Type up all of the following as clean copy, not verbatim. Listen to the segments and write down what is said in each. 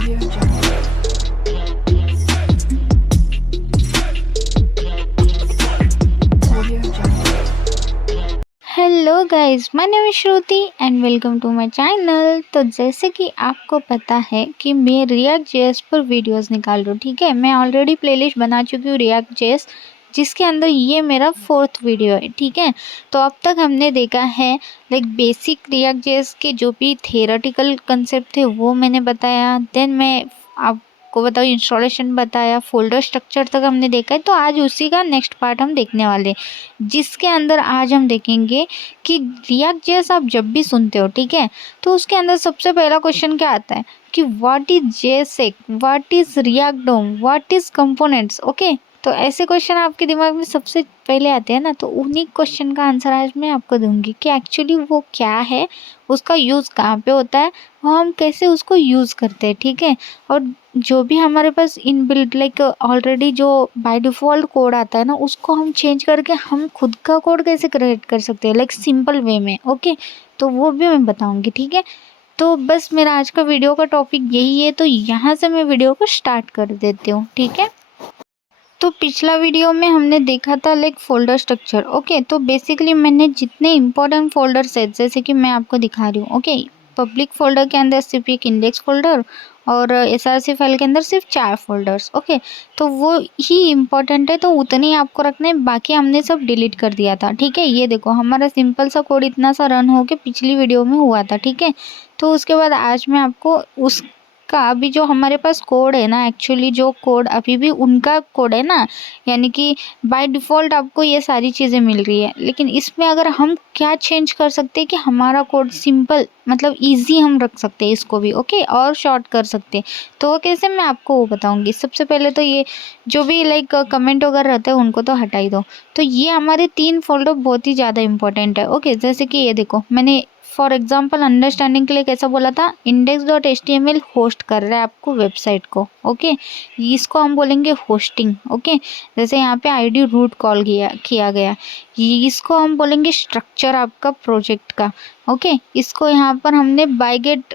Audio Jungle. Audio Jungle. Hello guys, my name is Shruti and welcome to my channel. तो जैसे कि आपको पता है कि मैं रिएक्ट जेएस पर वीडियोस निकाल रही हूँ। ठीक है, मैं ऑलरेडी प्लेलिस्ट बना चुकी हूँ रिएक्ट जेएस, जिसके अंदर ये मेरा 4th वीडियो है। ठीक है, तो अब तक हमने देखा है लाइक बेसिक रिएक्ट जेएस के जो भी थियोरेटिकल कंसेप्ट थे वो मैंने बताया। देन मैं आपको बताओ इंस्टॉलेशन बताया, फोल्डर स्ट्रक्चर तक हमने देखा है। तो आज उसी का नेक्स्ट पार्ट हम देखने वाले, जिसके अंदर आज हम देखेंगे कि रिएक्ट जेएस आप जब भी सुनते हो, ठीक है, तो उसके अंदर सबसे पहला क्वेश्चन क्या आता है कि what is JSX, what is React DOM, what is components. Okay, तो ऐसे क्वेश्चन आपके दिमाग में सबसे पहले आते हैं ना, तो उन्हीं क्वेश्चन का आंसर आज मैं आपको दूंगी कि एक्चुअली वो क्या है, उसका यूज़ कहाँ पे होता है, और हम कैसे उसको यूज़ करते हैं। ठीक है, और जो भी हमारे पास इनबिल्ट लाइक ऑलरेडी जो बाय डिफ़ॉल्ट कोड आता है ना, उसको हम चेंज करके हम खुद का कोड कैसे क्रिएट कर सकते हैं लाइक सिंपल वे में। ओके, तो वो भी मैं बताऊंगी। ठीक है, तो बस मेरा आज का वीडियो का टॉपिक यही है, तो यहाँ से मैं वीडियो को स्टार्ट कर देती हूँ। ठीक है, तो पिछला वीडियो में हमने देखा था लाइक फोल्डर स्ट्रक्चर। ओके, तो बेसिकली मैंने जितने इंपॉर्टेंट फोल्डर्स है जैसे कि मैं आपको दिखा रही हूँ। ओके, पब्लिक फोल्डर के अंदर सिर्फ एक इंडेक्स फोल्डर और एसआरसी फाइल के अंदर सिर्फ 4 फोल्डर्स। ओके, तो वो ही इम्पोर्टेंट है, तो उतने ही आपको रखने हैं, बाकी हमने सब डिलीट कर दिया था। ठीक है, ये देखो हमारा सिंपल सा कोड इतना सा रन होके पिछली वीडियो में हुआ था। ठीक है, तो उसके बाद आज मैं आपको उस का अभी जो हमारे पास कोड है ना, एक्चुअली जो कोड अभी भी उनका कोड है ना, यानी कि बाय डिफ़ॉल्ट आपको ये सारी चीज़ें मिल रही है, लेकिन इसमें अगर हम क्या चेंज कर सकते हैं कि हमारा कोड सिंपल मतलब इजी हम रख सकते हैं इसको भी। ओके, और शॉर्ट कर सकते हैं। तो वो कैसे, मैं आपको वो बताऊंगी। सबसे पहले तो ये जो भी लाइक कमेंट वगैरह रहते हैं उनको तो हटा ही दो। तो ये हमारे 3 फोल्डर बहुत ही ज़्यादा इंपॉर्टेंट है। ओके, जैसे कि ये देखो मैंने फॉर एग्जाम्पल अंडरस्टैंडिंग के लिए कैसा बोला था, index.html होस्ट कर रहा है आपको वेबसाइट को। ओके, इसको हम बोलेंगे होस्टिंग। ओके, जैसे यहाँ पे आईडी रूट कॉल किया गया, इसको हम बोलेंगे स्ट्रक्चर आपका प्रोजेक्ट का। ओके, इसको यहाँ पर हमने बाय गेट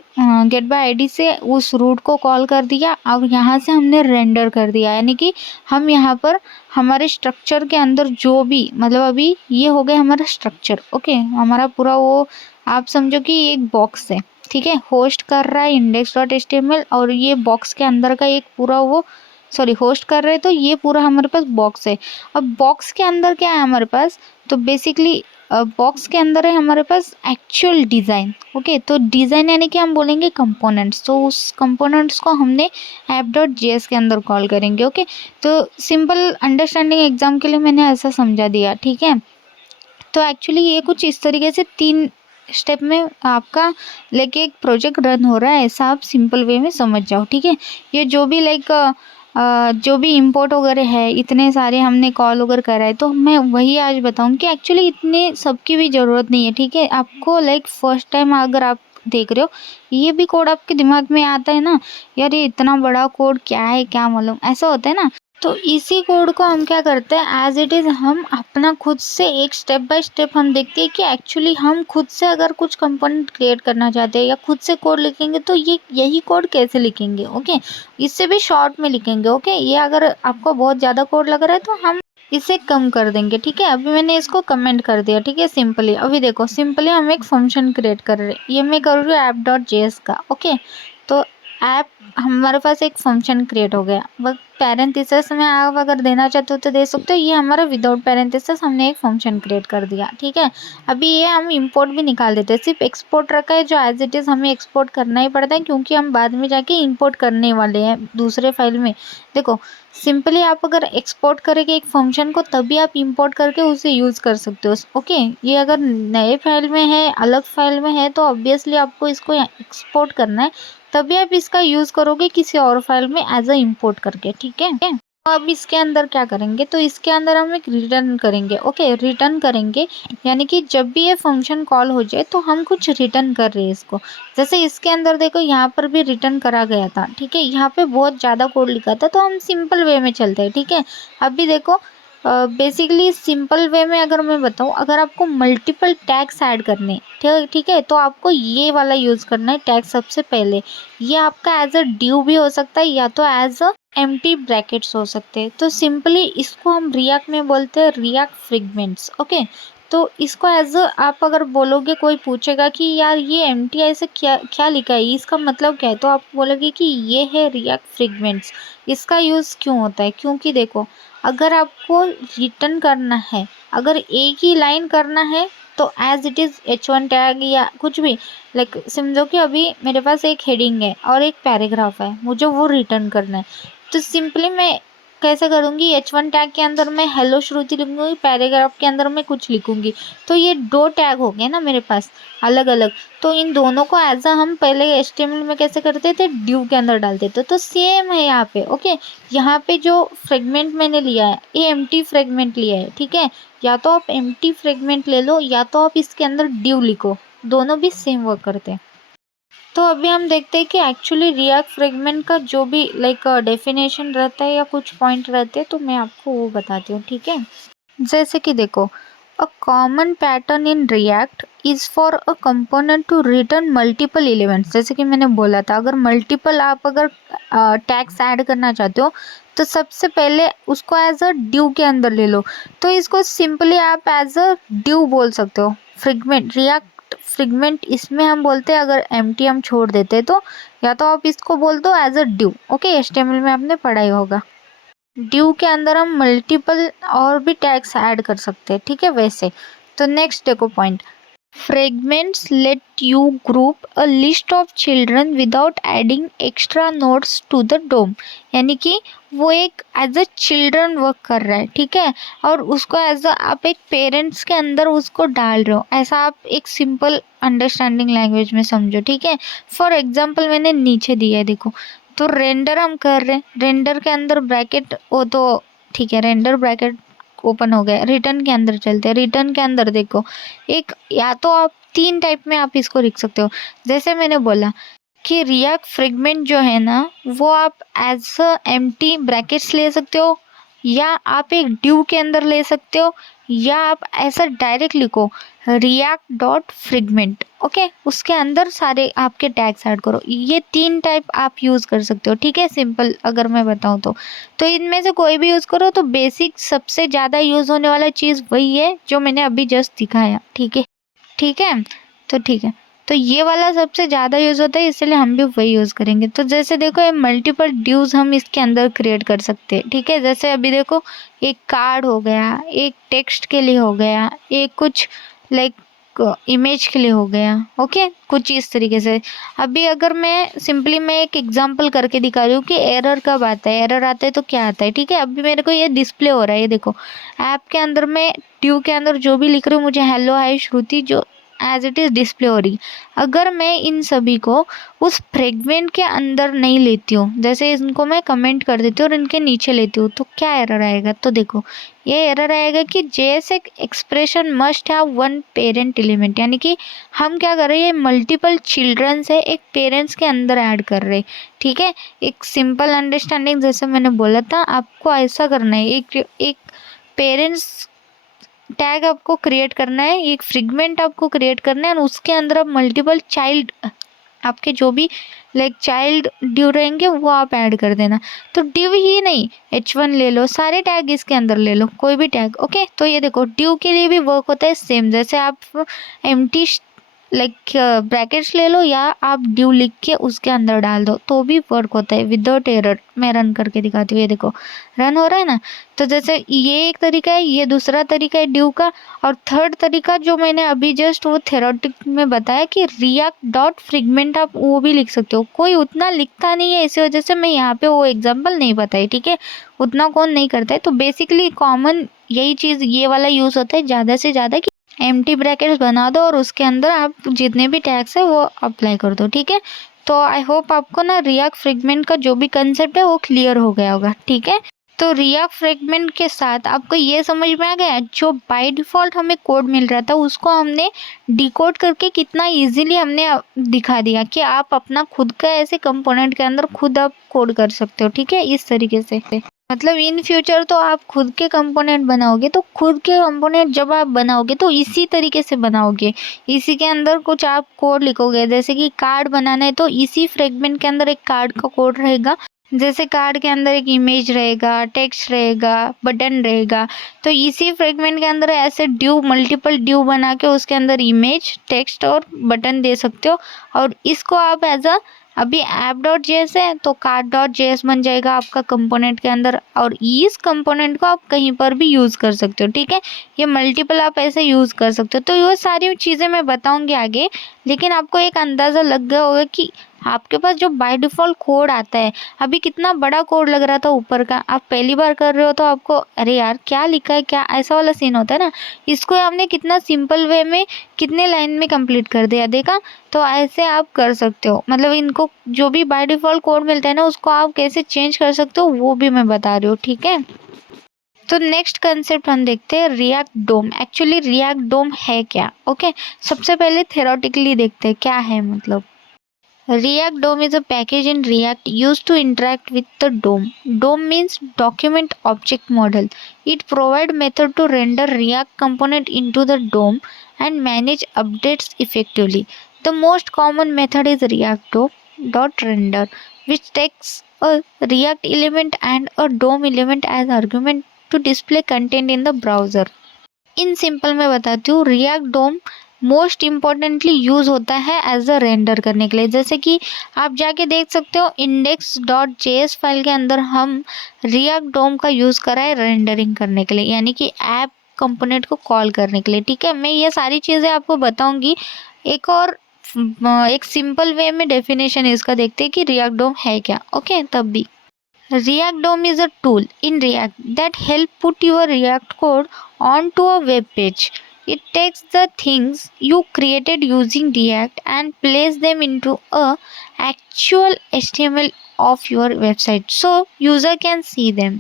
बाय आईडी से उस रूट को कॉल कर दिया और यहाँ से हमने रेंडर कर दिया, यानी कि हम यहाँ पर हमारे स्ट्रक्चर के अंदर जो भी मतलब अभी ये हो गया हमारा स्ट्रक्चर। ओके, हमारा पूरा वो आप समझो कि एक बॉक्स है। ठीक है, होस्ट कर रहा है index.html और ये बॉक्स के अंदर का एक पूरा वो सॉरी होस्ट कर रहे हैं, तो ये पूरा हमारे पास बॉक्स है। अब बॉक्स के अंदर क्या है हमारे पास, तो बेसिकली बॉक्स के अंदर है हमारे पास एक्चुअल डिज़ाइन। ओके, तो डिज़ाइन यानी कि हम बोलेंगे कंपोनेंट्स, तो उस कंपोनेंट्स को हमने app.js के अंदर कॉल करेंगे। ओके, तो सिंपल अंडरस्टैंडिंग एग्जाम के लिए मैंने ऐसा समझा दिया। ठीक है, तो एक्चुअली ये कुछ इस तरीके से 3 स्टेप में आपका लेके एक प्रोजेक्ट रन हो रहा है, ऐसा आप सिंपल वे में समझ जाओ। ठीक है, ये जो भी लाइक जो भी इंपोर्ट वगैरह है, इतने सारे हमने कॉल वगैरह करा है, तो मैं वही आज बताऊँ कि एक्चुअली इतने सबकी भी ज़रूरत नहीं है। ठीक है, आपको लाइक फर्स्ट टाइम अगर आप देख रहे हो, ये भी कोड आपके दिमाग में आता है ना, यार ये इतना बड़ा कोड क्या है, क्या मालूम, ऐसा होता है ना। तो इसी कोड को हम क्या करते हैं, एज इट इज़ हम अपना खुद से एक स्टेप बाय स्टेप हम देखते हैं कि एक्चुअली हम खुद से अगर कुछ कंपोनेंट क्रिएट करना चाहते हैं या खुद से कोड लिखेंगे तो ये यही कोड कैसे लिखेंगे। ओके, इससे भी शॉर्ट में लिखेंगे। ओके, ये अगर आपको बहुत ज़्यादा कोड लग रहा है तो हम इसे कम कर देंगे। ठीक है, अभी मैंने इसको कमेंट कर दिया। ठीक है, सिंपली अभी देखो, सिंपली हम एक फंक्शन क्रिएट कर रहे हैं, ये मैं कर रही हूँ app.js का। ओके, तो ऐप हमारे पास एक फंक्शन क्रिएट हो गया, बस पैरेंथेसिस में आप अगर देना चाहते हो तो दे सकते हो, ये हमारा विदाउट पैरेंथेसिस हमने एक फंक्शन क्रिएट कर दिया। ठीक है, अभी ये हम इंपोर्ट भी निकाल देते हैं, सिर्फ एक्सपोर्ट रखा है जो एज इट इज़ हमें एक्सपोर्ट करना ही पड़ता है क्योंकि हम बाद में जाके इंपोर्ट करने वाले हैं दूसरे फाइल में। देखो सिंपली आप अगर एक्सपोर्ट करेंगे एक फंक्शन को तभी आप इंपोर्ट करके उसे यूज़ कर सकते हो। ओके, ये अगर नए फाइल में है, अलग फाइल में है, तो ऑब्वियसली आपको इसको एक्सपोर्ट करना है, तभी आप इसका यूज़ करोगे किसी और फाइल में एज अ इंपोर्ट करके। ठीक है, तो अब इसके अंदर क्या करेंगे, तो इसके अंदर हम एक रिटर्न करेंगे। ओके, रिटर्न करेंगे यानी कि जब भी ये फंक्शन कॉल हो जाए तो हम कुछ रिटर्न कर रहे हैं इसको। जैसे इसके अंदर देखो यहाँ पर भी रिटर्न करा गया था। ठीक है, यहाँ पे बहुत ज़्यादा कोड लिखा था, तो हम सिंपल वे में चलते हैं। ठीक है, अभी देखो बेसिकली सिंपल वे में अगर मैं बताऊँ, अगर आपको मल्टीपल टैग्स ऐड करने, ठीक है, तो आपको ये वाला यूज़ करना है टैग सबसे पहले। ये आपका एज अ ड्यू भी हो सकता है या तो एज अ एम्प्टी ब्रैकेट्स हो सकते हैं। तो सिंपली इसको हम रिएक्ट में बोलते हैं रिएक्ट फ्रेगमेंट्स। ओके, तो इसको एज अ आप अगर बोलोगे, कोई पूछेगा कि यार ये एम्प्टी ऐसे क्या क्या लिखा है, इसका मतलब क्या है, तो आप बोलोगे कि ये है रिएक्ट फ्रेगमेंट्स। इसका यूज़ क्यों होता है, क्योंकि देखो, अगर आपको रिटर्न करना है, अगर एक ही लाइन करना है, तो as it is H1 tag या कुछ भी, लाइक समझो कि अभी मेरे पास एक हेडिंग है और एक पैराग्राफ है, मुझे वो रिटर्न करना है। तो सिंपली मैं कैसे करूँगी, H1 टैग के अंदर मैं हेलो श्रुति लिखूँगी, पैराग्राफ के अंदर मैं कुछ लिखूँगी। तो ये 2 टैग हो गए ना मेरे पास अलग अलग। तो इन दोनों को एज अ हम पहले HTML में कैसे करते थे, ड्यू के अंदर डालते थे। तो सेम है यहाँ पे। ओके, यहाँ पे जो फ्रेगमेंट मैंने लिया है, ये एम्प्टी फ्रेगमेंट लिया है, ठीक है। या तो आप एम्प्टी फ्रेगमेंट ले लो या तो आप इसके अंदर ड्यू लिखो, दोनों भी सेम वर्क करते हैं। तो अभी हम देखते हैं कि एक्चुअली रिएक्ट फ्रेगमेंट का जो भी लाइक डेफिनेशन रहता है या कुछ पॉइंट रहते हैं, तो मैं आपको वो बताती हूँ, ठीक है। जैसे कि देखो, a common pattern in React is for a component to return multiple elements. जैसे कि मैंने बोला था, अगर मल्टीपल आप अगर टैग्स ऐड करना चाहते हो, तो सबसे पहले उसको एज अ ड्यू के अंदर ले लो। तो इसको सिंपली आप एज अ ड्यू बोल सकते हो। फ्रेगमेंट, रिएक्ट फ्रेगमेंट इसमें हम बोलते हैं, अगर एम्प्टी हम छोड़ देते तो, या तो आप इसको बोल दो as a due. Okay, HTML में आपने पढ़ा ही होगा। ड्यू के अंदर हम मल्टीपल और भी टैग्स ऐड कर सकते हैं, ठीक है वैसे। तो नेक्स्ट देखो point, fragments let you group a list of children without adding extra nodes to the DOM. यानी कि वो एक एज अ चिल्ड्रन वर्क कर रहा है, ठीक है, और उसको एज अ आप एक पेरेंट्स के अंदर उसको डाल रहे हो, ऐसा आप एक सिंपल अंडरस्टैंडिंग लैंग्वेज में समझो, ठीक है। फॉर एग्जाम्पल मैंने नीचे दिया है, देखो, तो रेंडर हम कर रहे हैं, रेंडर के अंदर ब्रैकेट वो तो ठीक है, रेंडर ब्रैकेट ओपन हो गया। रिटर्न के अंदर चलते हैं, रिटर्न के अंदर देखो, एक या तो आप 3 टाइप में आप इसको लिख सकते हो। जैसे मैंने बोला कि रिएक्ट फ्रेगमेंट जो है ना, वो आप एज अ एम्प्टी ब्रैकेट्स ले सकते हो, या आप एक ड्यू के अंदर ले सकते हो, या आप ऐसा डायरेक्ट लिखो रिएक्ट डॉट फ्रेगमेंट। ओके, उसके अंदर सारे आपके टैग्स ऐड करो। ये 3 टाइप आप यूज़ कर सकते हो, ठीक है, सिंपल अगर मैं बताऊँ तो इनमें से कोई भी यूज़ करो। तो बेसिक सबसे ज़्यादा यूज़ होने वाला चीज़ वही है जो मैंने अभी जस्ट दिखाया, ठीक है, ठीक है। तो ठीक है, तो ये वाला सबसे ज़्यादा यूज़ होता है, इसलिए हम भी वही यूज़ करेंगे। तो जैसे देखो, ये मल्टीपल ड्यूज हम इसके अंदर क्रिएट कर सकते हैं, ठीक है। जैसे अभी देखो, एक कार्ड हो गया, एक टेक्स्ट के लिए हो गया, एक कुछ लाइक इमेज के लिए हो गया। ओके, कुछ इस तरीके से। अभी अगर मैं सिंपली मैं एक एग्जांपल करके दिखा रही हूँ कि एरर कब आता है, एरर आता है तो क्या आता है, ठीक है। अभी मेरे को ये डिस्प्ले हो रहा है, ये देखो, ऐप के अंदर मैं ड्यू के अंदर जो भी लिख रही हूँ, मुझे हेलो हाय श्रुति जो एज इट इज़ डिस्प्ले हो रही। अगर मैं इन सभी को उस फ्रेगमेंट के अंदर नहीं लेती हूँ, जैसे इनको मैं कमेंट कर देती हूँ और इनके नीचे लेती हूँ, तो क्या एरर आएगा, तो देखो, ये एरर आएगा कि जैसे expression must have one parent element. यानी कि हम क्या कर रहे हैं, मल्टीपल चिल्ड्रन से एक पेरेंट्स के अंदर ऐड कर रहे हैं, ठीक है। एक सिंपल अंडरस्टैंडिंग, जैसे मैंने बोला था, आपको ऐसा करना है, एक पेरेंट्स टैग आपको क्रिएट करना है, एक फ्रेगमेंट आपको क्रिएट करना है, और उसके अंदर आप मल्टीपल चाइल्ड, आपके जो भी लाइक चाइल्ड ड्यू रहेंगे वो आप ऐड कर देना। तो ड्यू ही नहीं, H1 ले लो, सारे टैग इसके अंदर ले लो, कोई भी टैग। ओके, तो ये देखो, ड्यू के लिए भी वर्क होता है सेम। जैसे आप एम्प्टी लाइक ब्रैकेट्स ले लो, या आप ड्यू लिख के उसके अंदर डाल दो, तो भी वर्क होता है विदाउट एरर। मैं रन करके दिखाती हूँ, ये देखो रन हो रहा है ना। तो जैसे ये एक तरीका है, ये दूसरा तरीका है ड्यू का। और थर्ड तरीका जो मैंने अभी जस्ट वो थेरोटिक में बताया कि रिएक्ट डॉट फ्रेगमेंट, आप वो भी लिख सकते हो। कोई उतना लिखता नहीं है, इसी वजह से मैं यहाँ पे वो एग्जाम्पल नहीं बताई, ठीक है। उतना कौन नहीं करता है। तो बेसिकली कॉमन यही चीज़, ये वाला यूज़ होता है ज़्यादा से ज़्यादा, कि एम्प्टी ब्रैकेट्स बना दो और उसके अंदर आप जितने भी टैग्स है वो अप्लाई कर दो, ठीक है। तो आई होप आपको ना रिएक्ट फ्रेगमेंट का जो भी कंसेप्ट है वो क्लियर हो गया होगा, ठीक है। तो रिएक्ट फ्रेगमेंट के साथ आपको ये समझ में आ गया, जो बाय डिफ़ॉल्ट हमें कोड मिल रहा था उसको हमने डिकोड करके कितना इजीली हमने दिखा दिया कि आप अपना खुद का ऐसे कंपोनेंट के अंदर खुद आप कोड कर सकते हो, ठीक है, इस तरीके से। मतलब इन फ्यूचर तो आप खुद के कंपोनेंट बनाओगे, तो खुद के कंपोनेंट जब आप बनाओगे तो इसी तरीके से बनाओगे। इसी के अंदर कुछ आप कोड लिखोगे, जैसे कि कार्ड बनाना है तो इसी फ्रेगमेंट के अंदर एक कार्ड का कोड रहेगा। जैसे कार्ड के अंदर एक इमेज रहेगा, टेक्स्ट रहेगा, बटन रहेगा, तो इसी फ्रेगमेंट के अंदर ऐसे ड्यू मल्टीपल ड्यू बना के उसके अंदर इमेज, टेक्स्ट और बटन दे सकते हो। और इसको आप एज अ अभी ऐप डॉट जेएस है तो कार्ड डॉट जेएस बन जाएगा आपका कंपोनेंट के अंदर, और इस कंपोनेंट को आप कहीं पर भी यूज़ कर सकते हो। ठीक है, ये मल्टीपल आप ऐसे यूज़ कर सकते हो। तो ये सारी चीज़ें मैं बताऊंगी आगे, लेकिन आपको एक अंदाज़ा लग गया होगा कि आपके पास जो बाय डिफ़ॉल्ट कोड आता है, अभी कितना बड़ा कोड लग रहा था ऊपर का, आप पहली बार कर रहे हो तो आपको अरे यार क्या लिखा है, क्या ऐसा वाला सीन होता है ना। इसको हमने कितना सिंपल वे में कितने लाइन में कंप्लीट कर दिया, देखा। तो ऐसे आप कर सकते हो, मतलब इनको जो भी बाय डिफ़ॉल्ट कोड मिलता है ना उसको आप कैसे चेंज कर सकते हो वो भी मैं बता रही हूँ। ठीक है, तो नेक्स्ट कंसेप्ट हम देखते हैं रिएक्ट डोम। एक्चुअली रिएक्ट डोम है क्या? ओके, सबसे पहले थेरोटिकली देखते हैं क्या है। मतलब React DOM is a package in React used to interact with the DOM. DOM means Document Object Model. It provides method to render React component into the DOM and manage updates effectively. The most common method is React DOM dot render, which takes a React element and a DOM element as argument to display content in the browser. In simple मैं बताती हूँ, react डोम most importantly use होता है as a render करने के लिए। जैसे कि आप जाके देख सकते हो इंडेक्स डॉट जेएस फाइल के अंदर हम रिएक्ट डोम का यूज़ करा है रेंडरिंग करने के लिए, यानी कि ऐप कंपोनेंट को कॉल करने के लिए। ठीक है, मैं ये सारी चीज़ें आपको बताऊंगी। एक और एक सिंपल वे में डेफिनेशन इसका देखते हैं कि रिएक्ट डोम है क्या। ओके, तब भी React DOM is a tool in React that help put your React code onto a web page. It takes the things you created using React and place them into a actual HTML of your website so user can see them.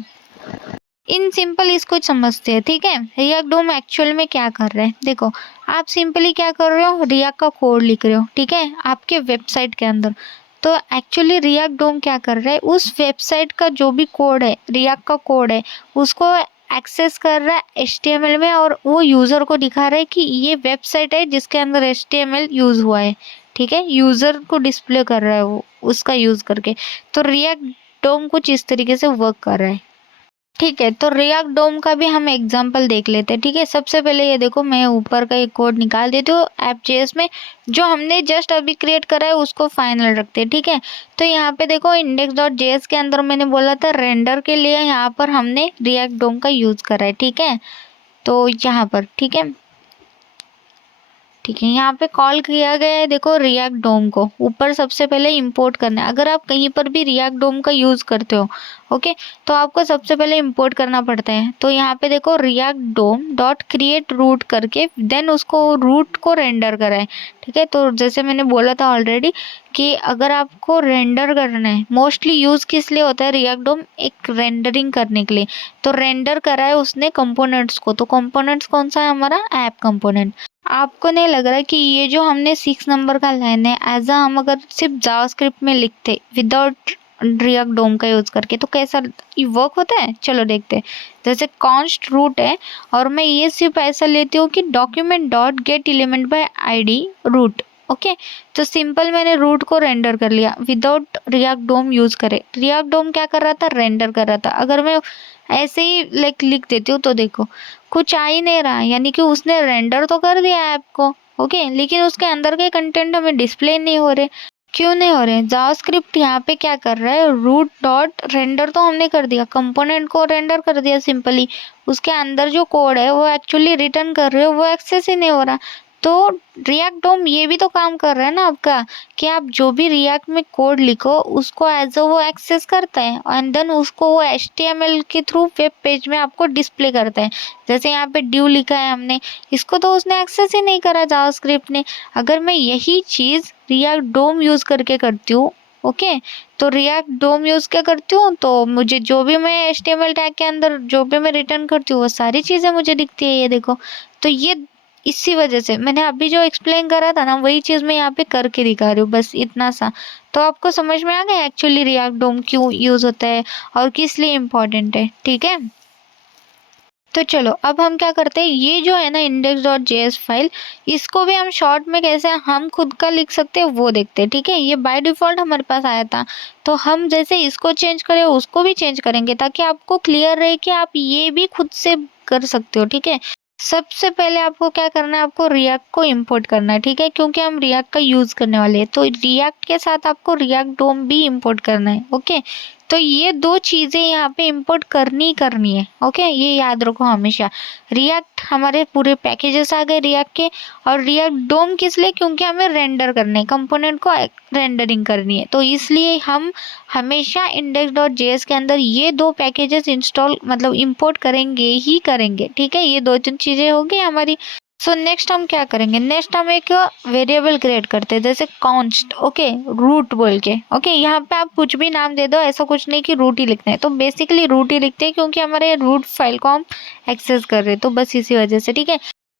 In simple इसको समझते हैं। ठीक है, react डोम actual में क्या कर रहे हैं, देखो। आप सिंपली क्या कर रहे हो, रिएक्ट का कोड लिख रहे हो, ठीक है, आपके वेबसाइट के अंदर। तो एक्चुअली रिएक्ट डोम क्या कर रहा है, उस वेबसाइट का जो भी कोड है, रिएक्ट का कोड है, उसको एक्सेस कर रहा है HTML में, और वो यूज़र को दिखा रहा है कि ये वेबसाइट है जिसके अंदर HTML यूज़ हुआ है। ठीक है, यूज़र को डिस्प्ले कर रहा है वो उसका यूज़ करके। तो रिएक्ट डोम कुछ इस तरीके से वर्क कर रहा है। ठीक है, तो रिएक्ट डोम का भी हम एग्जांपल देख लेते हैं। ठीक है, सबसे पहले ये देखो, मैं ऊपर का एक कोड निकाल देती हूँ ऐप जेएस में, जो हमने जस्ट अभी क्रिएट करा है उसको फाइनल रखते हैं। ठीक है, तो यहाँ पे देखो इंडेक्स डॉट जेएस के अंदर मैंने बोला था रेंडर के लिए यहाँ पर हमने रिएक्ट डोम का यूज़ करा है। ठीक है, तो यहाँ पर ठीक है, यहाँ पे कॉल किया गया है देखो रिएक्ट डोम को। ऊपर सबसे पहले इंपोर्ट करना है। अगर आप कहीं पर भी रिएक्ट डोम का यूज़ करते हो, ओके, तो आपको सबसे पहले इंपोर्ट करना पड़ता है। तो यहाँ पे देखो रिएक्ट डोम डॉट क्रिएट रूट करके देन उसको रूट को रेंडर करा है। ठीक है, तो जैसे मैंने बोला था ऑलरेडी कि अगर आपको रेंडर करना है, मोस्टली यूज़ किस लिए होता है रिएक्ट डोम, एक रेंडरिंग करने के लिए। तो रेंडर करा है उसने कंपोनेंट्स को। तो कंपोनेंट्स कौन सा है, हमारा ऐप कंपोनेंट। आपको नहीं लग रहा है कि ये जो हमने 6 नंबर का लाइन है एज अ हम अगर सिर्फ जावास्क्रिप्ट में लिखते विदाउट रिएक्ट डोम का यूज़ करके तो कैसा ये वर्क होता है? चलो देखते हैं। जैसे कॉन्स्ट रूट है और मैं ये सिर्फ ऐसा लेती हूँ कि document dot get element by ID root. Okay, तो सिंपल मैंने रूट को रेंडर कर लिया विदाउट रिएक्ट डोम यूज़ करे। रिएक्ट डोम क्या कर रहा था, रेंडर कर रहा था। अगर मैं ऐसे ही लिख देती हूँ तो देखो कुछ आ ही नहीं रहा, यानी कि उसने रेंडर तो कर दिया ऐप को, ओके, लेकिन उसके अंदर के कंटेंट हमें डिस्प्ले नहीं हो रहे। क्यों नहीं हो रहे? जावास्क्रिप्ट यहाँ पे क्या कर रहा है, रूट डॉट रेंडर तो हमने कर दिया, कंपोनेंट को रेंडर कर दिया सिंपली, उसके अंदर जो कोड है वो एक्चुअली रिटर्न कर रहे हो वो एक्सेस ही नहीं हो रहा। तो रिएक्ट डोम ये भी तो काम कर रहा है ना आपका, कि आप जो भी रिएक्ट में कोड लिखो उसको एज अ वो एक्सेस करता है एंड देन उसको वो HTML के थ्रू वेब पेज में आपको डिस्प्ले करता है। जैसे यहाँ पे ड्यू लिखा है हमने, इसको तो उसने एक्सेस ही नहीं करा जावास्क्रिप्ट ने। अगर मैं यही चीज़ रिएक्ट डोम यूज़ करके करती हूँ, ओके, तो रिएक्ट डोम यूज़ क्या करती हूँ, तो मुझे जो भी मैं HTML टैग के अंदर जो भी मैं रिटर्न करती हूँ वो सारी चीज़ें मुझे दिखती है, ये देखो। तो ये इसी वजह से मैंने अभी जो एक्सप्लेन करा था ना वही चीज़ मैं यहाँ पे करके दिखा रही हूँ, बस इतना सा। तो आपको समझ में आ गया एक्चुअली रिएक्ट डोम क्यों यूज़ होता है और किस लिए इम्पोर्टेंट है, ठीक है। तो चलो अब हम क्या करते हैं, ये जो है ना index.js फाइल, इसको भी हम शॉर्ट में कैसे हम खुद का लिख सकते हैं वो देखते हैं, ठीक है। ये बाय डिफ़ॉल्ट हमारे पास आया था, तो हम जैसे इसको चेंज करें उसको भी चेंज करेंगे ताकि आपको क्लियर रहे कि आप ये भी खुद से कर सकते हो, ठीक है। सबसे पहले आपको क्या करना है, आपको रिएक्ट को इंपोर्ट करना है, ठीक है, क्योंकि हम रिएक्ट का यूज़ करने वाले हैं। तो रिएक्ट के साथ आपको रिएक्ट डोम भी इंपोर्ट करना है, ओके। तो ये दो चीज़ें यहाँ पे इंपोर्ट करनी है, ओके, ये याद रखो हमेशा। रिएक्ट हमारे पूरे पैकेजेस आ गए रिएक्ट के, और रिएक्ट डोम किस लिए, क्योंकि हमें रेंडर करने कंपोनेंट को रेंडरिंग करनी है, तो इसलिए हम हमेशा index.js के अंदर ये दो पैकेजेस इंस्टॉल मतलब इंपोर्ट करेंगे ही करेंगे, ठीक है। ये दो तीन चीज़ें होगी हमारी। सो नेक्स्ट हम क्या करेंगे, नेक्स्ट हम एक वेरिएबल क्रिएट करते हैं, जैसे कॉन्स्ट, ओके, रूट बोल के, ओके। यहाँ पे आप कुछ भी नाम दे दो, ऐसा कुछ नहीं कि रूट ही लिखना है, तो बेसिकली रूट ही लिखते हैं क्योंकि हमारे रूट फाइल को हम एक्सेस कर रहे हैं, तो बस इसी वजह से, ठीक है।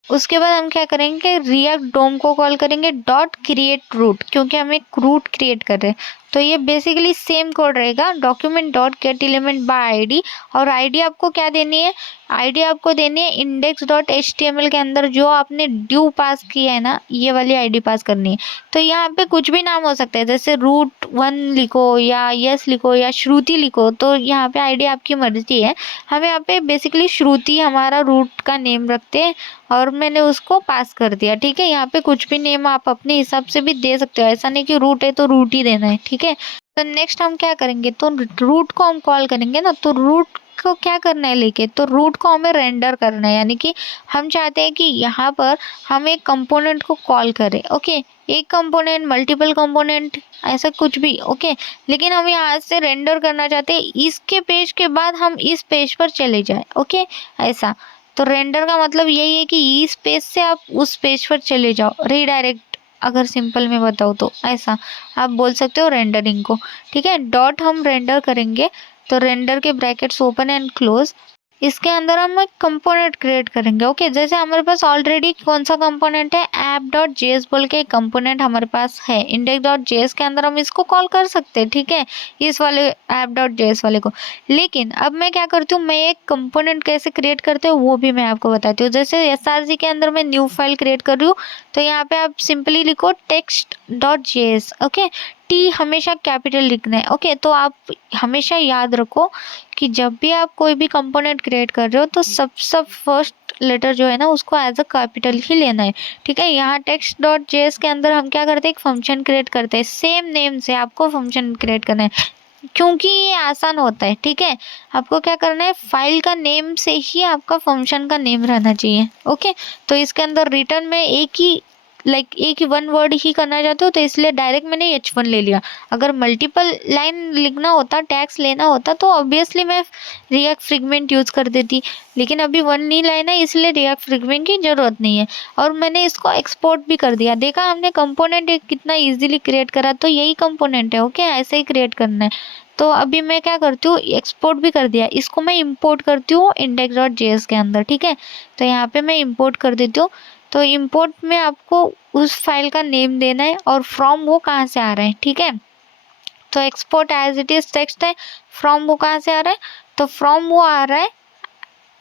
उसके बाद हम क्या करेंगे, रिएक्ट डोम को कॉल करेंगे डॉट क्रिएट रूट, क्योंकि हम एक रूट क्रिएट कर रहे हैं। तो ये बेसिकली सेम कोड रहेगा, document dot get element by ID, और आईडी आपको क्या देनी है, आईडी आपको देनी है index.html के अंदर जो आपने ड्यू पास किया है ना, ये वाली आईडी पास करनी है। तो यहाँ पे कुछ भी नाम हो सकता है, जैसे रूट 1 लिखो या यस लिखो या श्रुति लिखो, तो यहाँ पे आईडी आपकी मर्जी है। हम यहाँ पे बेसिकली श्रुति हमारा रूट का नेम रखते हैं, और मैंने उसको पास कर दिया, ठीक है। यहाँ पे कुछ भी नेम आप अपने हिसाब से भी दे सकते हो, ऐसा नहीं कि रूट है तो रूट ही देना है, ठीक है। तो नेक्स्ट हम क्या करेंगे, तो रूट को हम कॉल करेंगे ना, तो रूट को क्या करना है लेके, तो रूट को हमें रेंडर करना है, यानी कि हम चाहते हैं कि यहाँ पर हम एक कंपोनेंट को कॉल करें, ओके। एक कंपोनेंट, मल्टीपल कंपोनेंट, ऐसा कुछ भी, ओके। लेकिन हम यहाँ से रेंडर करना चाहते हैं, इसके पेज के बाद हम इस पेज पर चले जाए, ओके, ऐसा। तो रेंडर का मतलब यही है कि इस पेज से आप उस पेज पर चले जाओ, रीडायरेक्ट, अगर सिंपल में बताओ तो ऐसा आप बोल सकते हो रेंडरिंग को, ठीक है। डॉट हम रेंडर करेंगे, तो रेंडर के ब्रैकेट्स ओपन एंड क्लोज, इसके अंदर हम एक कंपोनेंट क्रिएट करेंगे, ओके। जैसे हमारे पास ऑलरेडी कौन सा कंपोनेंट है, app.js बोल के एक कंपोनेंट हमारे पास है, index.js के अंदर हम इसको कॉल कर सकते हैं, ठीक है, इस वाले app.js वाले को। लेकिन अब मैं क्या करती हूँ, मैं एक कंपोनेंट कैसे क्रिएट करते हो वो भी मैं आपको बताती हूँ। जैसे src के अंदर मैं न्यू फाइल क्रिएट कर रही हूँ, तो यहाँ पे आप सिंपली लिखो text.js, ओके। टी हमेशा कैपिटल लिखना है, ओके। तो आप हमेशा याद रखो कि जब भी आप कोई भी कंपोनेंट क्रिएट कर रहे हो तो सबसे फर्स्ट लेटर जो है ना उसको एज अ कैपिटल ही लेना है, ठीक है। यहाँ text.js के अंदर हम क्या करते हैं, एक फंक्शन क्रिएट करते हैं, सेम नेम से आपको फंक्शन क्रिएट करना है, क्योंकि ये आसान होता है, ठीक है। आपको क्या करना है, फाइल का नेम से ही आपका फंक्शन का नेम रहना चाहिए, ओके। तो इसके अंदर रिटर्न में एक ही एक ही वन वर्ड ही करना चाहते हो, तो इसलिए डायरेक्ट मैंने h1 ले लिया। अगर मल्टीपल लाइन लिखना होता, टैग्स लेना होता, तो ऑब्वियसली मैं रिएक्ट फ्रेगमेंट यूज़ कर देती, लेकिन अभी वन ही लाइन है इसलिए रिएक्ट फ्रेगमेंट की ज़रूरत नहीं है। और मैंने इसको एक्सपोर्ट भी कर दिया, देखा हमने कंपोनेंट एक कितना ईजिली क्रिएट करा, तो यही कंपोनेंट है, ओके, ऐसे ही क्रिएट करना है। तो अभी मैं क्या करती हूँ, एक्सपोर्ट भी कर दिया, इसको मैं इंपोर्ट करती हूँ index.js के अंदर, ठीक है। तो यहाँ पे मैं इंपोर्ट कर देती हूँ। तो इंपोर्ट में आपको उस फाइल का नेम देना है और फ्रॉम वो कहाँ से आ रहा है, ठीक है। तो export as it is text है, फ्रॉम वो कहाँ से आ रहा है, तो फ्रॉम वो आ रहा है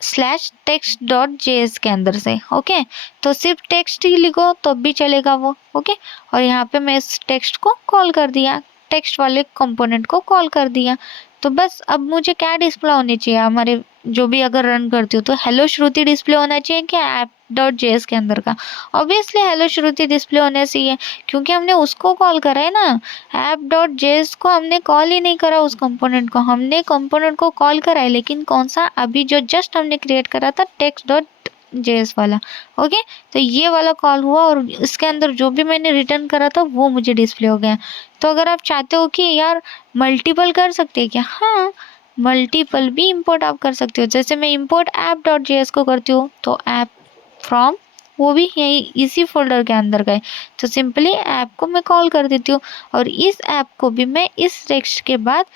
/text.js के अंदर से, ओके। तो सिर्फ टेक्स्ट ही लिखो तो भी चलेगा वो, ओके। और यहाँ पे मैं इस टेक्स्ट को कॉल कर दिया, टेक्स्ट वाले कंपोनेंट को कॉल कर दिया। तो बस अब मुझे क्या डिस्प्ले होनी चाहिए, हमारे जो भी अगर रन करती हूँ तो हेलो श्रुति डिस्प्ले होना चाहिए क्या app.js के अंदर का, ऑब्वियसली हेलो श्रुति डिस्प्ले होना चाहिए, क्योंकि हमने उसको कॉल करा है ना, app.js को हमने कॉल ही नहीं करा, उस कंपोनेंट को हमने कंपोनेंट को कॉल करा है, लेकिन कौन सा, अभी जो जस्ट हमने क्रिएट करा था text.js वाला, ओके। तो ये वाला कॉल हुआ और इसके अंदर जो भी मैंने रिटर्न करा था वो मुझे डिस्प्ले हो गया। तो अगर आप चाहते हो कि यार मल्टीपल कर सकते हैं क्या, हाँ, मल्टीपल भी इंपोर्ट आप कर सकते हो। जैसे मैं इंपोर्ट app.js को करती हूँ, तो ऐप फ्रॉम वो भी यही इसी फोल्डर के अंदर गए, तो सिंपली ऐप को मैं कॉल कर देती हूँ, और इस ऐप को भी मैं इस टेक्स्ट के बाद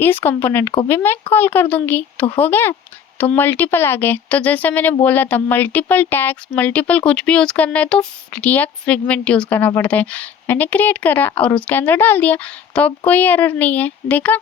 इस कंपोनेंट को भी मैं कॉल कर दूंगी, तो हो गया। तो मल्टीपल आ गए। तो जैसे मैंने बोला था मल्टीपल टैग्स, मल्टीपल कुछ भी यूज़ करना है तो रिएक्ट फ्रेगमेंट यूज़ करना पड़ता है। मैंने क्रिएट करा और उसके अंदर डाल दिया, तो अब कोई एरर नहीं है। देखा?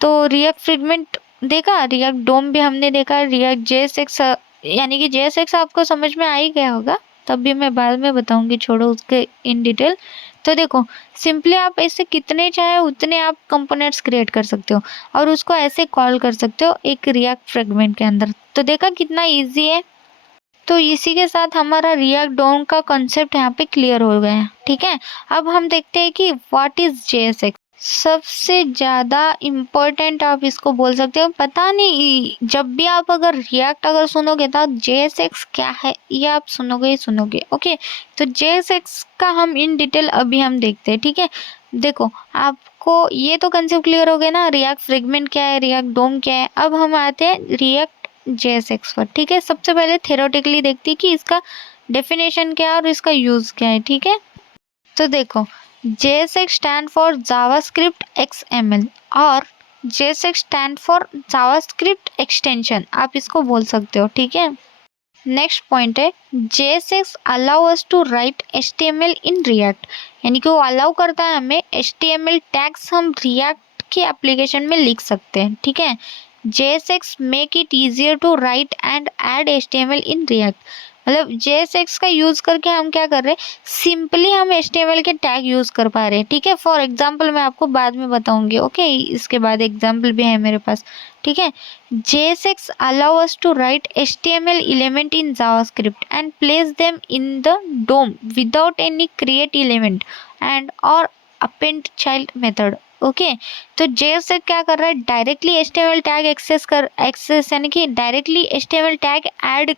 तो रिएक्ट फ्रेगमेंट देखा, रिएक्ट डोम भी हमने देखा, रिएक्ट जेएसएक्स, यानी कि जेएसएक्स आपको समझ में आ ही गया होगा, तब भी मैं बाद में बताऊंगी, छोड़ो उसके इन डिटेल। तो देखो सिंपली आप ऐसे कितने चाहे उतने आप कंपोनेंट्स क्रिएट कर सकते हो और उसको ऐसे कॉल कर सकते हो एक रिएक्ट फ्रेगमेंट के अंदर। तो देखा कितना इजी है। तो इसी के साथ हमारा रिएक्ट डोम का कॉन्सेप्ट यहाँ पे क्लियर हो गया है। ठीक है, अब हम देखते हैं कि व्हाट इज जेएसएक्स। सबसे ज़्यादा इम्पोर्टेंट आप इसको बोल सकते हो। पता नहीं, जब भी आप अगर रिएक्ट अगर सुनोगे तो जेएसएक्स क्या है ये आप सुनोगे ही सुनोगे। ओके, तो जेएसएक्स का हम इन डिटेल अभी हम देखते हैं। ठीक है, देखो आपको ये तो कंसेप्ट क्लियर हो गया ना, रिएक्ट फ्रेगमेंट क्या है, रिएक्ट डोम क्या है। अब हम आते हैं रिएक्ट जेएसएक्स पर। ठीक है, सबसे पहले थ्योरेटिकली देखते हैं कि इसका डेफिनेशन क्या है और इसका यूज़ क्या है। ठीक है, तो देखो JSX stand for JavaScript XML और JSX stand for JavaScript extension, आप इसको बोल सकते हो। ठीक है, नेक्स्ट पॉइंट है JSX allow us to write HTML in React, यानी कि वो अलाउ करता है हमें HTML टैग्स हम रिएक्ट के एप्लीकेशन में लिख सकते हैं। ठीक है, JSX make it easier to write and add HTML in React, मतलब JSX का यूज़ करके हम क्या कर रहे हैं, सिंपली हम HTML के टैग यूज़ कर पा रहे हैं। ठीक है, फॉर एग्जांपल मैं आपको बाद में बताऊंगी। ओके, इसके बाद एग्जांपल भी है मेरे पास। ठीक है, JSX allow us to write HTML element in JavaScript and place them in the DOM without any create element and or append child method। Okay, तो JSX क्या कर रहा है, डायरेक्टली HTML टैग एक्सेस यानी कि डायरेक्टली HTML टैग ऐड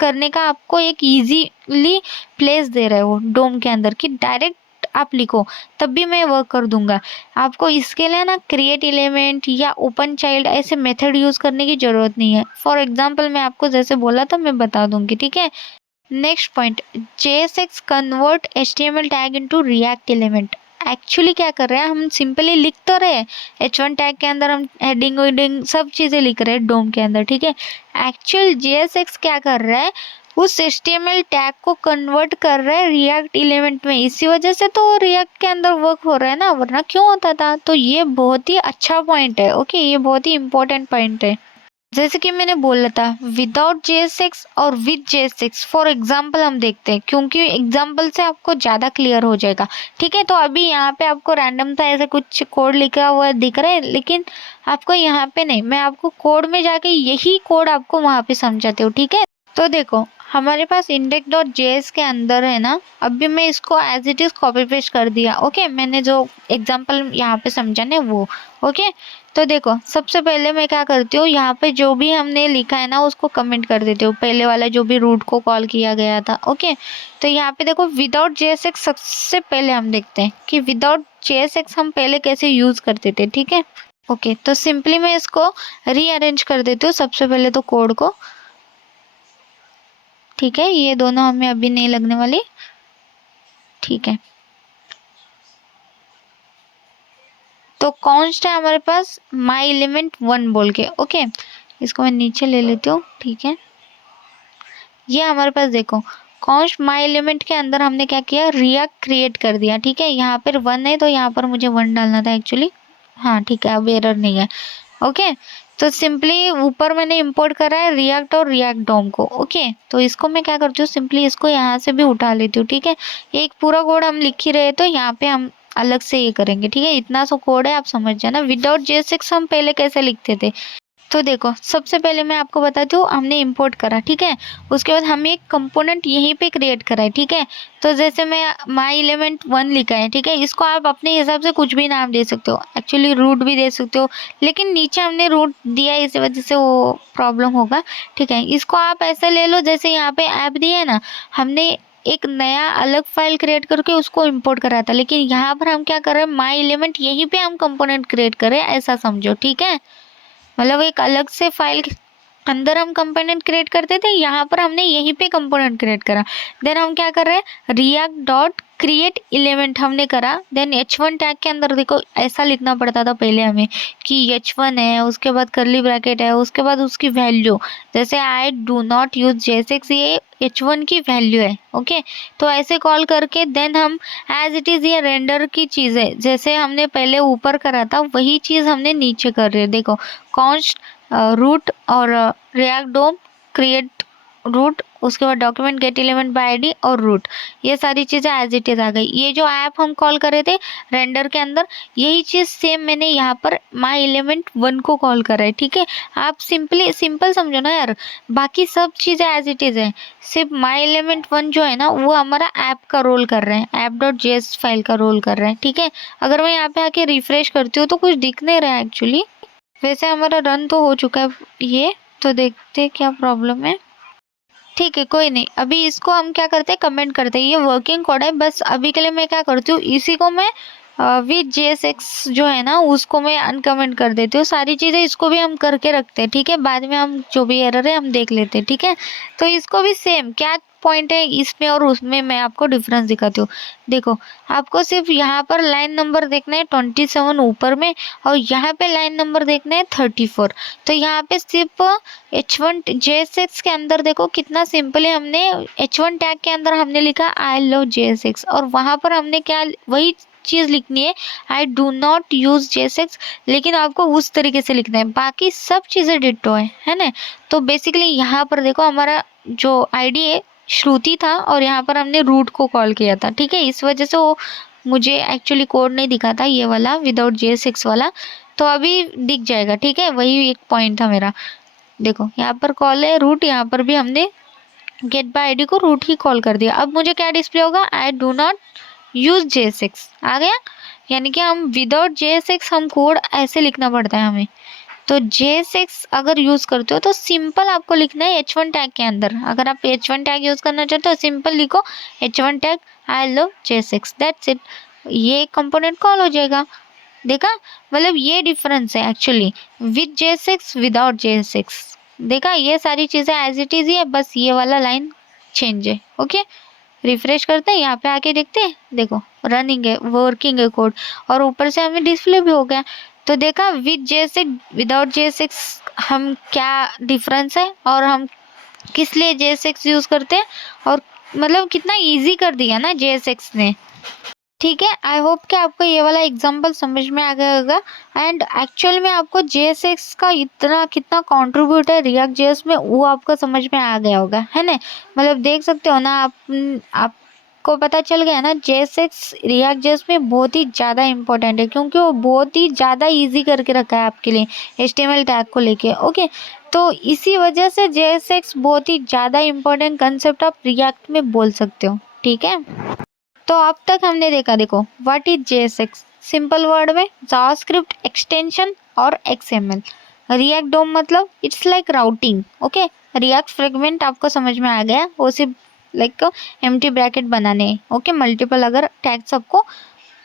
करने का आपको एक इजीली प्लेस दे रहा है वो डोम के अंदर, कि डायरेक्ट आप लिखो तब भी मैं वर्क कर दूंगा। आपको इसके लिए ना क्रिएट एलिमेंट या ओपन चाइल्ड ऐसे मेथड यूज़ करने की ज़रूरत नहीं है। फॉर एग्जांपल मैं आपको जैसे बोला था मैं बता दूंगी। ठीक है, next point, JSX convert HTML tag into react element. Actually क्या कर रहे हैं, हम सिंपली लिख तो रहे हैं H1 टैग के अंदर, हम हेडिंग वेडिंग सब चीज़ें लिख रहे हैं डोम के अंदर। ठीक है, एक्चुअल JSX क्या कर रहा है, उस HTML टैग को कन्वर्ट कर रहा है रिएक्ट एलिमेंट में, इसी वजह से तो रिएक्ट के अंदर वर्क हो रहा है ना, वरना क्यों होता था। तो ये बहुत ही अच्छा पॉइंट है। ओके, ये बहुत ही इंपॉर्टेंट पॉइंट है। जैसे कि मैंने बोला था विदाउट JSX और विद JSX, फॉर एग्जाम्पल हम देखते हैं, क्योंकि एग्जाम्पल से आपको ज़्यादा क्लियर हो जाएगा। ठीक है, तो अभी यहाँ पे आपको रैंडम था ऐसे कुछ कोड लिखा हुआ दिख रहा है, लेकिन आपको यहाँ पे नहीं, मैं आपको कोड में जाके यही कोड आपको वहाँ पे समझाती हूँ। ठीक है, तो देखो हमारे पास index.js के अंदर है ना, अभी मैं इसको as it is copy paste कर दिया। ओके, मैंने जो एग्जाम्पल यहाँ पे समझा ना वो। ओके, तो देखो सबसे पहले मैं क्या करती हूँ, यहाँ पे जो भी हमने लिखा है ना उसको कमेंट कर देती हूँ, पहले वाला जो भी रूट को कॉल किया गया था। ओके, तो यहाँ पे देखो विदाउट JSX सबसे पहले हम देखते हैं कि विदाउट JSX हम पहले कैसे यूज़ करते थे। ठीक है, ओके, तो सिंपली मैं इसको रीअरेंज कर देती हूँ सबसे पहले तो कोड को। ठीक है, ये दोनों हमें अभी नहीं लगने वाली। ठीक है, तो कॉन्स्ट है हमारे पास माई एलिमेंट 1 बोल के। ओके, इसको मैं नीचे ले लेती हूँ। ठीक है, ये हमारे पास देखो कॉन्स्ट माई एलिमेंट के अंदर हमने क्या किया, रिएक्ट क्रिएट कर दिया। ठीक है, यहाँ पर 1 है तो यहाँ पर मुझे 1 डालना था एक्चुअली। हाँ ठीक है, अब एरर नहीं है। ओके, तो सिंपली ऊपर मैंने इंपोर्ट करा है रिएक्ट और रिएक्ट डोम को। ओके, तो इसको मैं क्या करती हूँ, सिंपली इसको यहाँ से भी उठा लेती हूँ। ठीक है, एक पूरा कोड हम लिख ही रहे तो यहाँ पे हम अलग से ये करेंगे। ठीक है, इतना सा कोड है, आप समझ जाना। विदाउट JSX हम पहले कैसे लिखते थे, तो देखो सबसे पहले मैं आपको बताती हूँ, हमने इंपोर्ट करा। ठीक है, उसके बाद हमें एक कंपोनेंट यहीं पे क्रिएट करा है। ठीक है, तो जैसे मैं माई एलिमेंट 1 लिखा है। ठीक है, इसको आप अपने हिसाब से कुछ भी नाम दे सकते हो, एक्चुअली रूट भी दे सकते हो, लेकिन नीचे हमने रूट दिया है इस वजह से वो प्रॉब्लम होगा। ठीक है, इसको आप ऐसे ले लो जैसे यहाँ पे ऐप दिया है ना, हमने एक नया अलग फाइल क्रिएट करके उसको इंपोर्ट करा था, लेकिन यहाँ पर हम क्या कर रहे हैं, माई एलिमेंट यहीं पे हम कंपोनेंट क्रिएट करें, ऐसा समझो। ठीक है, मतलब एक अलग से फाइल के अंदर हम कंपोनेंट क्रिएट करते थे, यहाँ पर हमने यहीं पे कंपोनेंट क्रिएट करा। देन हम क्या कर रहे हैं, रिएक्ट डॉट क्रिएट एलिमेंट हमने करा, देन H1 टैग के अंदर देखो ऐसा लिखना पड़ता था पहले हमें कि H1 है, उसके बाद करली ब्रैकेट है, उसके बाद उसकी वैल्यू, जैसे I do not use J6 ये H1 की वैल्यू है। ओके, तो ऐसे कॉल करके देन हम एज इट इज़ ये रेंडर की चीज़ है, जैसे हमने पहले ऊपर करा था वही चीज़ हमने नीचे कर रहे हैं। देखो कॉन्स्ट रूट और रिएक्ट डोम क्रिएट रूट, उसके बाद document gate element by ID और रूट, ये सारी चीज़ें एज इट इज़ आ गई। ये जो ऐप हम कॉल कर रहे थे रेंडर के अंदर, यही चीज़ सेम मैंने यहाँ पर माई एलिमेंट 1 को कॉल करा है। ठीक है, आप सिंपल समझो ना यार, बाकी सब चीज़ें एज इट इज़ है, सिर्फ माई एलिमेंट 1 जो है ना वो हमारा ऐप का रोल कर रहे हैं, app.js फाइल का रोल कर रहा है। ठीक है, अगर मैं यहाँ पे आके रिफ्रेश करती हूँ तो कुछ दिख नहीं रहा है एक्चुअली। वैसे हमारा रन तो हो चुका है ये, तो देखते हैं क्या प्रॉब्लम है। ठीक है, कोई नहीं, अभी इसको हम क्या करते हैं, कमेंट करते हैं। ये वर्किंग कोड है, बस अभी के लिए मैं क्या करती हूँ, इसी को मैं विथ JSX जो है ना उसको मैं अनकमेंट कर देती हूँ। सारी चीज़ें इसको भी हम करके रखते हैं। ठीक है, बाद में हम जो भी एरर है हम देख लेते हैं। ठीक है, तो इसको भी सेम क्या पॉइंट है इसमें और उसमें, मैं आपको डिफरेंस दिखाती हूँ। देखो, आपको सिर्फ यहाँ पर लाइन नंबर देखना है 27 ऊपर में, और यहाँ पे लाइन नंबर देखना है 34। तो यहाँ पे सिर्फ H1 JSX के अंदर देखो कितना सिंपल है, हमने H1 टैग के अंदर हमने लिखा आई लव JSX, और वहाँ पर हमने क्या वही चीज़ लिखनी है I do not use JSX, लेकिन आपको उस तरीके से लिखना है, बाकी सब चीज़ें डिट्टो है ना। तो बेसिकली यहाँ पर देखो हमारा जो आईडी है श्रुति था, और यहाँ पर हमने रूट को कॉल किया था। ठीक है, इस वजह से वो मुझे एक्चुअली कोड नहीं दिखा था ये वाला विदाउट JSX वाला, तो अभी दिख जाएगा। ठीक है, वही एक पॉइंट था मेरा। देखो यहाँ पर कॉल है रूट, यहाँ पर भी हमने गेट बाय आईडी को रूट ही कॉल कर दिया। अब मुझे क्या डिस्प्ले होगा, I do not use JSX आ गया, यानी कि हम विदाउट JSX हम कोड ऐसे लिखना पड़ता है हमें। तो JSX अगर यूज़ करते हो तो सिंपल आपको लिखना है H1 टैग के अंदर। अगर आप H1 टैग यूज़ करना चाहते हो सिंपल लिखो H1 tag I love JSX, that's it, ये कंपोनेंट कॉल हो जाएगा। देखा, मतलब ये डिफरेंस है actually with JSX without JSX। देखा, ये सारी चीज़ें एज इट इज़ ही है, बस ये वाला लाइन चेंज है। ओके, रिफ्रेश करते हैं, यहाँ पे आके देखते हैं, देखो रनिंग है, वर्किंग है कोड, और ऊपर से हमें डिस्प्ले भी हो गया। तो देखा विद JSX विदाउट JSX हम क्या डिफरेंस है, और हम किस लिए JSX यूज़ करते हैं, और मतलब कितना इजी कर दिया ना JSX ने। ठीक है, आई होप कि आपको ये वाला एग्जांपल समझ में आ गया होगा, एंड एक्चुअल में आपको JSX का इतना कितना कंट्रीब्यूट है रिएक्ट JS में वो आपको समझ में आ गया होगा, है ना। मतलब देख सकते हो ना आपको पता चल गया ना, JSX रिएक्ट JS में बहुत ही ज़्यादा इंपॉर्टेंट है, क्योंकि वो बहुत ही ज़्यादा ईजी करके रखा है आपके लिए HTML टैग को लेके। ओके, तो इसी वजह से JSX बहुत ही ज़्यादा इंपॉर्टेंट कंसेप्ट आप रिएक्ट में बोल सकते हो। ठीक है, तो अब तक हमने देखा, देखो what is JSX, simple word में जावास्क्रिप्ट एक्सटेंशन और XML। रिएक्ट डोम मतलब it's like routing. Okay, react fragment आपको समझ में आ गया, वो सिर्फ लाइक एम्प्टी ब्रैकेट बनाने। ओके, मल्टीपल अगर टैग्स आपको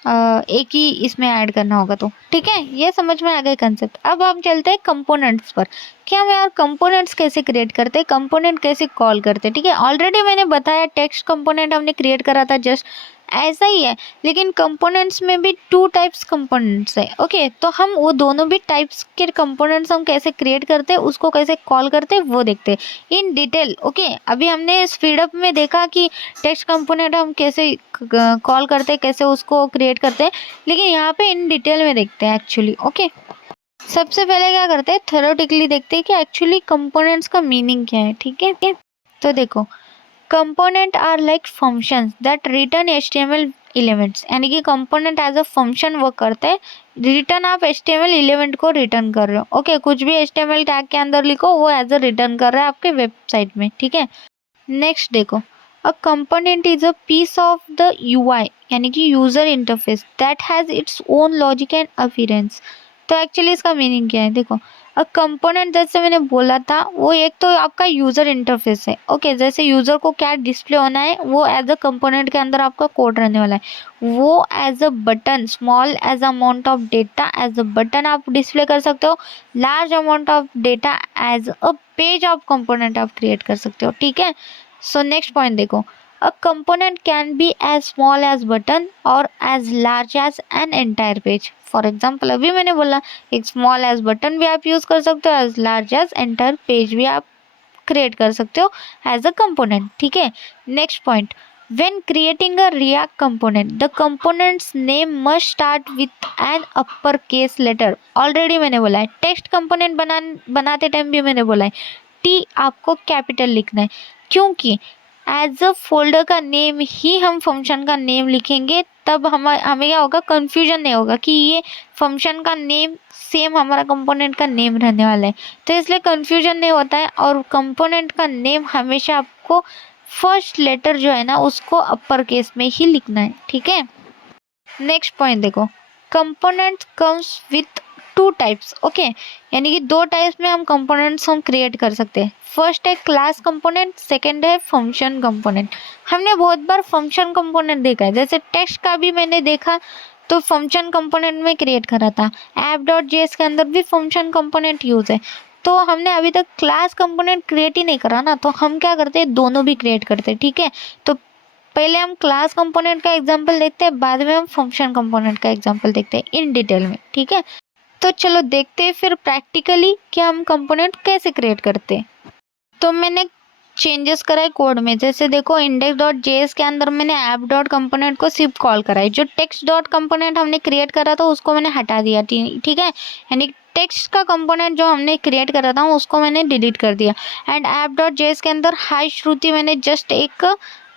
एक ही इसमें ऐड करना होगा तो। ठीक है, ये समझ में आ गए कंसेप्ट। अब हम चलते हैं कंपोनेंट्स पर कि हम यार कंपोनेंट्स कैसे क्रिएट करते हैं, कंपोनेंट कैसे कॉल करते हैं। ठीक है, ऑलरेडी मैंने बताया टेक्स्ट कंपोनेंट हमने क्रिएट करा था, जस्ट ऐसा ही है, लेकिन कंपोनेंट्स में भी 2 टाइप्स कंपोनेंट्स है। ओके, तो हम वो दोनों भी टाइप्स के कंपोनेंट्स हम कैसे क्रिएट करते हैं, उसको कैसे कॉल करते हैं वो देखते हैं इन डिटेल। ओके, अभी हमने स्पीड अप में देखा कि टेक्स्ट कंपोनेंट हम कैसे कॉल करते हैं, कैसे उसको क्रिएट करते हैं, लेकिन यहाँ पे इन डिटेल में देखते हैं एक्चुअली। ओके, सबसे पहले क्या करते हैं, थ्योरेटिकली देखते हैं कि एक्चुअली कंपोनेंट्स का मीनिंग क्या है। ठीक है, तो देखो component are like functions that return HTML elements, यानी कि component as a function work करते हैं, रिटर्न आप HTML एलिमेंट को रिटर्न कर रहे हो। ओके, कुछ भी HTML टैग के अंदर लिखो वो एज अ रिटर्न कर रहा है आपके वेबसाइट में। ठीक है, नेक्स्ट देखो, a component is a piece of the UI, यानी कि user interface that has its own logic and appearance. तो एक्चुअली इसका मीनिंग क्या है, देखो अ कंपोनेंट जैसे मैंने बोला था वो एक तो आपका यूज़र इंटरफेस है। ओके, जैसे यूज़र को क्या डिस्प्ले होना है वो एज अ कंपोनेंट के अंदर आपका कोड रहने वाला है। वो as a button, small as amount of data as a button आप डिस्प्ले कर सकते हो, large amount of data as a page of component आप क्रिएट कर सकते हो। ठीक है, सो नेक्स्ट पॉइंट देखो, a component can be as small as button और as large as an entire page. For example अभी मैंने बोला एक स्मॉल एज बटन भी आप यूज़ कर सकते हो, as large as entire page भी आप क्रिएट कर सकते हो एज अ कंपोनेंट। ठीक है, next point, when creating a React component the component's name must start with an uppercase letter। Already मैंने बोला है, टेक्स्ट कंपोनेंट बनाते टाइम भी मैंने बोला है टी आपको कैपिटल लिखना है, क्योंकि एज अ फोल्डर का नेम ही हम फंक्शन का नेम लिखेंगे, तब हमें क्या होगा, कंफ्यूजन नहीं होगा कि ये फंक्शन का नेम सेम हमारा कंपोनेंट का नेम रहने वाला है, तो इसलिए कंफ्यूजन नहीं होता है। और कंपोनेंट का नेम हमेशा आपको फर्स्ट लेटर जो है ना उसको अपर केस में ही लिखना है। ठीक है, नेक्स्ट पॉइंट देखो, component comes with two types. Okay, यानी कि दो टाइप्स में हम कंपोनेंट्स हम क्रिएट कर सकते हैं। फर्स्ट है क्लास कंपोनेंट, सेकंड है फंक्शन कंपोनेंट। हमने बहुत बार फंक्शन कंपोनेंट देखा है, जैसे टेक्स्ट का भी मैंने देखा तो फंक्शन कंपोनेंट में क्रिएट करा था, app.js के अंदर भी फंक्शन कंपोनेंट यूज है। तो हमने अभी तक क्लास कंपोनेंट क्रिएट ही नहीं करा ना, तो हम क्या करते हैं, दोनों भी क्रिएट करते हैं। ठीक है, तो पहले हम क्लास कंपोनेंट का एग्जांपल देखते हैं, बाद में हम फंक्शन कंपोनेंट का एग्जांपल देखते हैं इन डिटेल में। ठीक है, तो चलो देखते हैं फिर प्रैक्टिकली कि हम कंपोनेंट कैसे क्रिएट करते हैं। तो मैंने चेंजेस कराए कोड में, जैसे देखो index.js के अंदर मैंने app.component को सिर्फ कॉल कराई, जो text.component हमने क्रिएट करा था उसको मैंने हटा दिया। ठीक है, यानी टेक्स्ट का कंपोनेंट जो हमने क्रिएट करा था उसको मैंने डिलीट कर दिया। एंड app.js के अंदर हाई श्रुति मैंने जस्ट एक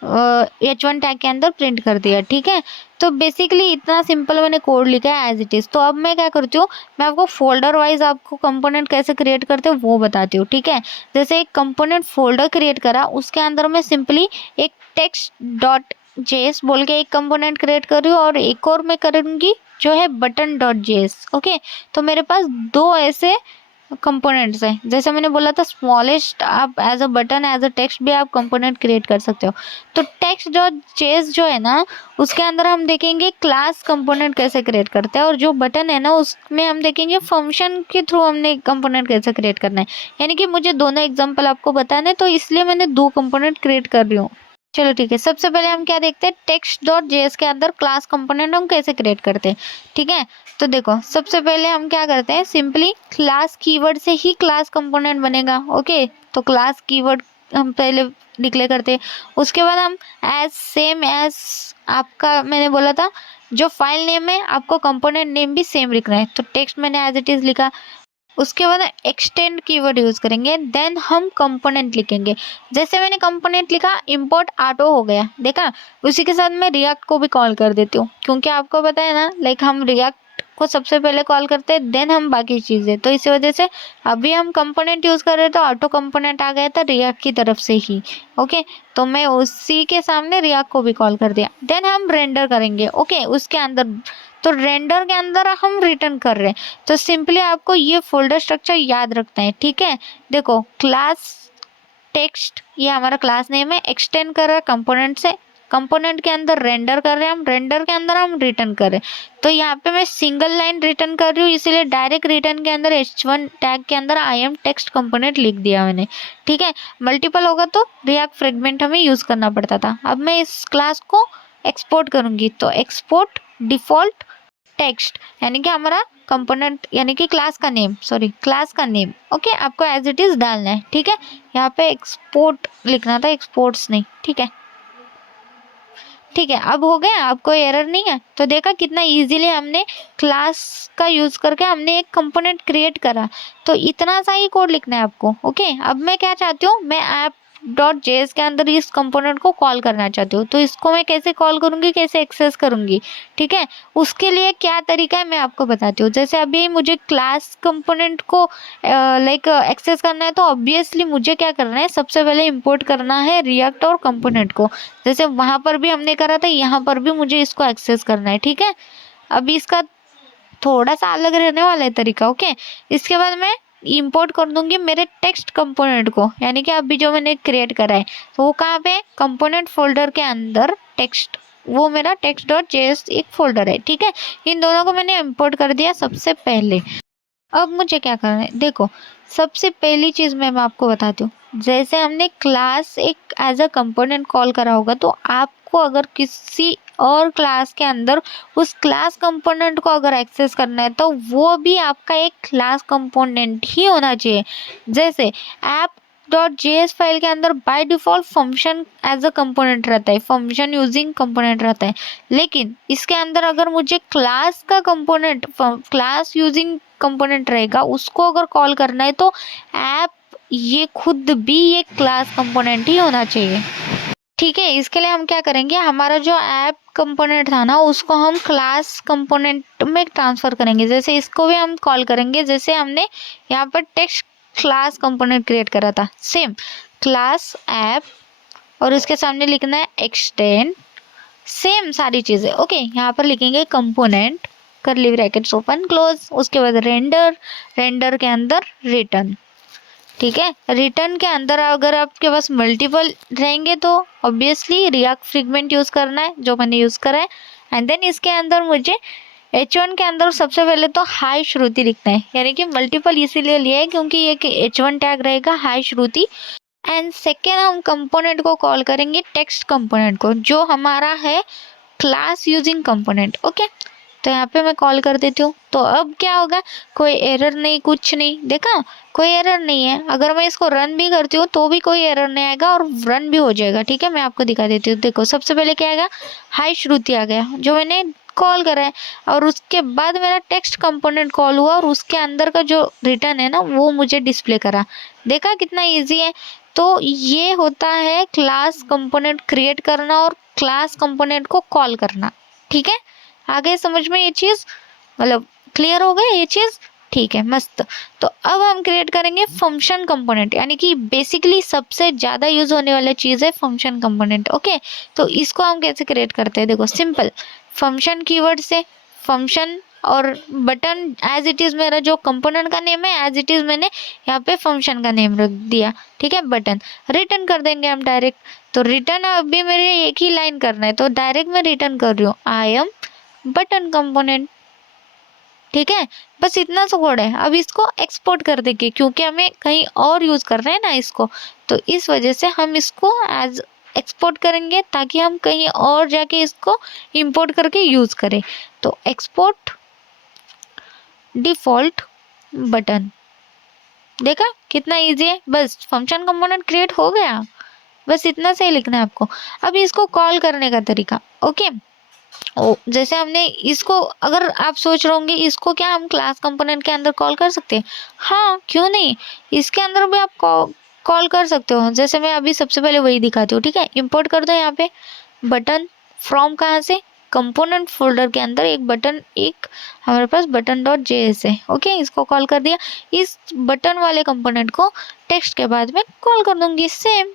h1 टैग के अंदर प्रिंट कर दिया। ठीक है, तो बेसिकली इतना सिंपल मैंने कोड लिखा है एज इट इज़। तो अब मैं क्या करती हूँ, मैं आपको फोल्डर वाइज आपको कंपोनेंट कैसे क्रिएट करते हो वो बताती हूँ। ठीक है, जैसे एक कंपोनेंट फोल्डर क्रिएट करा, उसके अंदर मैं सिंपली एक text.js बोल के एक कंपोनेंट क्रिएट कर रही हूँ, और एक और मैं करूँगी जो है button.js। ओके, तो मेरे पास दो ऐसे कंपोनेंट्स हैं। जैसे मैंने बोला था स्मॉलेस्ट आप as a button as a text भी आप कंपोनेंट क्रिएट कर सकते हो। तो टेक्स्ट डॉट जेएस जो है ना उसके अंदर हम देखेंगे क्लास कंपोनेंट कैसे क्रिएट करते हैं, और जो बटन है ना उसमें हम देखेंगे फंक्शन के थ्रू हमने कंपोनेंट कैसे क्रिएट करना है। यानी कि मुझे दोनों एग्जांपल आपको बताने, तो इसलिए मैंने दो कंपोनेंट क्रिएट कर रही हूँ। चलो ठीक है, सबसे पहले हम क्या देखते हैं, टेक्स्ट डॉट जेएस के अंदर क्लास कंपोनेंट हम कैसे क्रिएट करते हैं। ठीक है, तो देखो सबसे पहले हम क्या करते हैं, सिंपली क्लास कीवर्ड से ही क्लास कंपोनेंट बनेगा। ओके, तो क्लास कीवर्ड हम पहले डिक्लेयर करते हैं, उसके बाद हम एज सेम एज आपका मैंने बोला था जो फाइल नेम है आपको कंपोनेंट नेम भी सेम लिखना है, तो टेक्स्ट मैंने एज इट इज लिखा। उसके बाद एक्सटेंड कीवर्ड यूज करेंगे, देन हम कंपोनेंट लिखेंगे। जैसे मैंने कंपोनेंट लिखा, इंपोर्ट ऑटो हो गया, देखा। उसी के साथ मैं रिएक्ट को भी कॉल कर देती हूँ, क्योंकि आपको पता है ना, लाइक हम रिएक्ट को सबसे पहले कॉल करते हैं, देन हम बाकी चीज़ें। तो इसी वजह से अभी हम कंपोनेंट यूज कर रहे थे, ऑटो कंपोनेंट आ गया था रिएक्ट की तरफ से ही। ओके, तो मैं उसी के सामने रिएक्ट को भी कॉल कर दिया, देन हम रेंडर करेंगे। ओके, उसके अंदर तो रेंडर के अंदर हम रिटर्न कर रहे हैं, तो सिंपली आपको ये फोल्डर स्ट्रक्चर याद रखना है। ठीक है, देखो क्लास टेक्स्ट ये हमारा क्लास नेम है, एक्सटेंड कर रहा है कंपोनेंट से, कंपोनेंट के अंदर रेंडर कर रहे हैं हम, रेंडर के अंदर हम रिटर्न कर रहे हैं। तो यहाँ पे मैं सिंगल लाइन रिटर्न कर रही हूँ, इसीलिए डायरेक्ट रिटर्न के अंदर h1 टैग के अंदर आई एम टेक्स्ट कंपोनेंट लिख दिया मैंने। ठीक है, मल्टीपल होगा तो रिएक्ट फ्रेगमेंट हमें यूज करना पड़ता था। अब मैं इस क्लास को एक्सपोर्ट करूंगी, तो एक्सपोर्ट डिफॉल्ट टेक्स्ट, यानी कि हमारा कंपोनेंट यानी कि क्लास का नेम, सॉरी क्लास का नेम। ओके, आपको एज इट इज डालना है। ठीक है, यहाँ पे एक्सपोर्ट लिखना था, एक्सपोर्ट्स नहीं। ठीक है, ठीक है, अब हो गया, आपको एरर नहीं है। तो देखा कितना इजीली हमने क्लास का यूज करके हमने एक कंपोनेंट क्रिएट करा। तो इतना सा ही कोड लिखना है आपको। ओके, अब मैं क्या चाहती हूँ, मैं ऐप डॉट जेएस के अंदर इस कंपोनेंट को कॉल करना चाहती हूँ, तो इसको मैं कैसे कॉल करूँगी, कैसे एक्सेस करूँगी। ठीक है, उसके लिए क्या तरीका है मैं आपको बताती हूँ। जैसे अभी मुझे क्लास कंपोनेंट को लाइक एक्सेस करना है, तो ऑब्वियसली मुझे क्या करना है, सबसे पहले इंपोर्ट करना है रिएक्ट और कंपोनेंट को। जैसे वहाँ पर भी हमने करा था, यहाँ पर भी मुझे इसको एक्सेस करना है। ठीक है, अभी इसका थोड़ा सा अलग रहने वाला है तरीका। ओके, इसके बाद मैं इंपोर्ट कर दूंगी मेरे टेक्स्ट कंपोनेंट को, यानी कि अभी जो मैंने क्रिएट करा है, तो वो कहाँ पे, कंपोनेंट फोल्डर के अंदर टेक्स्ट, वो मेरा text.js एक फोल्डर है। ठीक है, इन दोनों को मैंने इंपोर्ट कर दिया सबसे पहले। अब मुझे क्या करना है, देखो सबसे पहली चीज़ मैं आपको बताती हूँ। जैसे हमने क्लास एक एज अ कंपोनेंट कॉल करा होगा, तो आपको अगर किसी और क्लास के अंदर उस क्लास कंपोनेंट को अगर एक्सेस करना है तो वो भी आपका एक क्लास कंपोनेंट ही होना चाहिए। जैसे ऐप डॉट जेएस फाइल के अंदर by default function as a component रहता है, फंक्शन यूजिंग कंपोनेंट रहता है। लेकिन इसके अंदर अगर मुझे क्लास का कंपोनेंट, क्लास यूजिंग कंपोनेंट रहेगा, उसको अगर कॉल करना है तो ऐप ये खुद भी एक क्लास कंपोनेंट ही होना चाहिए। ठीक है, इसके लिए हम क्या करेंगे, हमारा जो ऐप कंपोनेंट था ना उसको हम क्लास कंपोनेंट में ट्रांसफ़र करेंगे। जैसे इसको भी हम कॉल करेंगे, जैसे हमने यहाँ पर टेक्स्ट क्लास कंपोनेंट क्रिएट करा था, सेम क्लास ऐप और उसके सामने लिखना है एक्सटेंड, सेम सारी चीज़ें। ओके, यहाँ पर लिखेंगे component, curly brackets open close, उसके बाद रेंडर, रेंडर के अंदर रिटर्न। ठीक है, रिटर्न के अंदर अगर आपके पास मल्टीपल रहेंगे तो ऑब्वियसली रिएक्ट फ्रेगमेंट यूज़ करना है, जो मैंने यूज़ करा है। एंड देन इसके अंदर मुझे H1 के अंदर सबसे पहले तो हाई श्रुति लिखना है, यानी कि मल्टीपल इसीलिए लिया है क्योंकि ये H1 टैग रहेगा हाई श्रुति। एंड सेकेंड हम कंपोनेंट को कॉल करेंगे टेक्स्ट कंपोनेंट को, जो हमारा है क्लास यूजिंग कंपोनेंट। ओके, तो यहाँ पे मैं कॉल कर देती हूँ। तो अब क्या होगा, कोई एरर नहीं, कुछ नहीं, देखा कोई एरर नहीं है। अगर मैं इसको रन भी करती हूँ तो भी कोई एरर नहीं आएगा और रन भी हो जाएगा। ठीक है, मैं आपको दिखा देती हूँ। देखो सबसे पहले क्या आएगा, हाई श्रुति आ गया जो मैंने कॉल करा है, और उसके बाद मेरा टेक्स्ट कंपोनेंट कॉल हुआ और उसके अंदर का जो रिटर्न है ना वो मुझे डिस्प्ले करा। देखा कितना ईजी है। तो ये होता है क्लास कंपोनेंट क्रिएट करना और क्लास कंपोनेंट को कॉल करना। ठीक है, आ गए समझ में ये चीज़, मतलब क्लियर हो गया ये चीज़। ठीक है, मस्त। तो अब हम क्रिएट करेंगे फंक्शन कंपोनेंट, यानी कि बेसिकली सबसे ज़्यादा यूज होने वाला चीज़ है फंक्शन कंपोनेंट। ओके, तो इसको हम कैसे क्रिएट करते हैं, देखो सिंपल, फंक्शन कीवर्ड से फंक्शन और बटन एज इट इज़, मेरा जो कंपोनेंट का नेम है एज इट इज़ मैंने यहाँ पे फंक्शन का नेम रख दिया। ठीक है, बटन रिटर्न कर देंगे हम डायरेक्ट। तो रिटर्न अभी मेरे एक ही लाइन करना है, तो डायरेक्ट मैं रिटर्न कर रही हूँ आई एम बटन कंपोनेंट। ठीक है, बस इतना सा कोड है। अब इसको एक्सपोर्ट कर देंगे क्योंकि हमें कहीं और यूज़ कर रहे हैं ना इसको, तो इस वजह से हम इसको एज एक्सपोर्ट करेंगे ताकि हम कहीं और जाके इसको इंपोर्ट करके यूज़ करें। तो एक्सपोर्ट डिफ़ॉल्ट बटन, देखा कितना इजी है, बस फंक्शन कंपोनेंट क्रिएट हो गया। बस इतना से ही लिखना है आपको। अब इसको कॉल करने का तरीका, ओके, जैसे हमने इसको, अगर आप सोच रहे होंगे इसको क्या हम क्लास कंपोनेंट के अंदर कॉल कर सकते हैं, हाँ क्यों नहीं, इसके अंदर भी आप कॉल कर सकते हो। जैसे मैं अभी सबसे पहले वही दिखाती हूँ। ठीक है, इंपोर्ट कर दो यहाँ पे बटन फ्रॉम, कहाँ से, कंपोनेंट फोल्डर के अंदर एक बटन, एक हमारे पास बटन डॉट जेएस है। ओके, इसको कॉल कर दिया। इस बटन वाले कंपोनेंट को टेक्स्ट के बाद में कॉल कर दूंगी, सेम।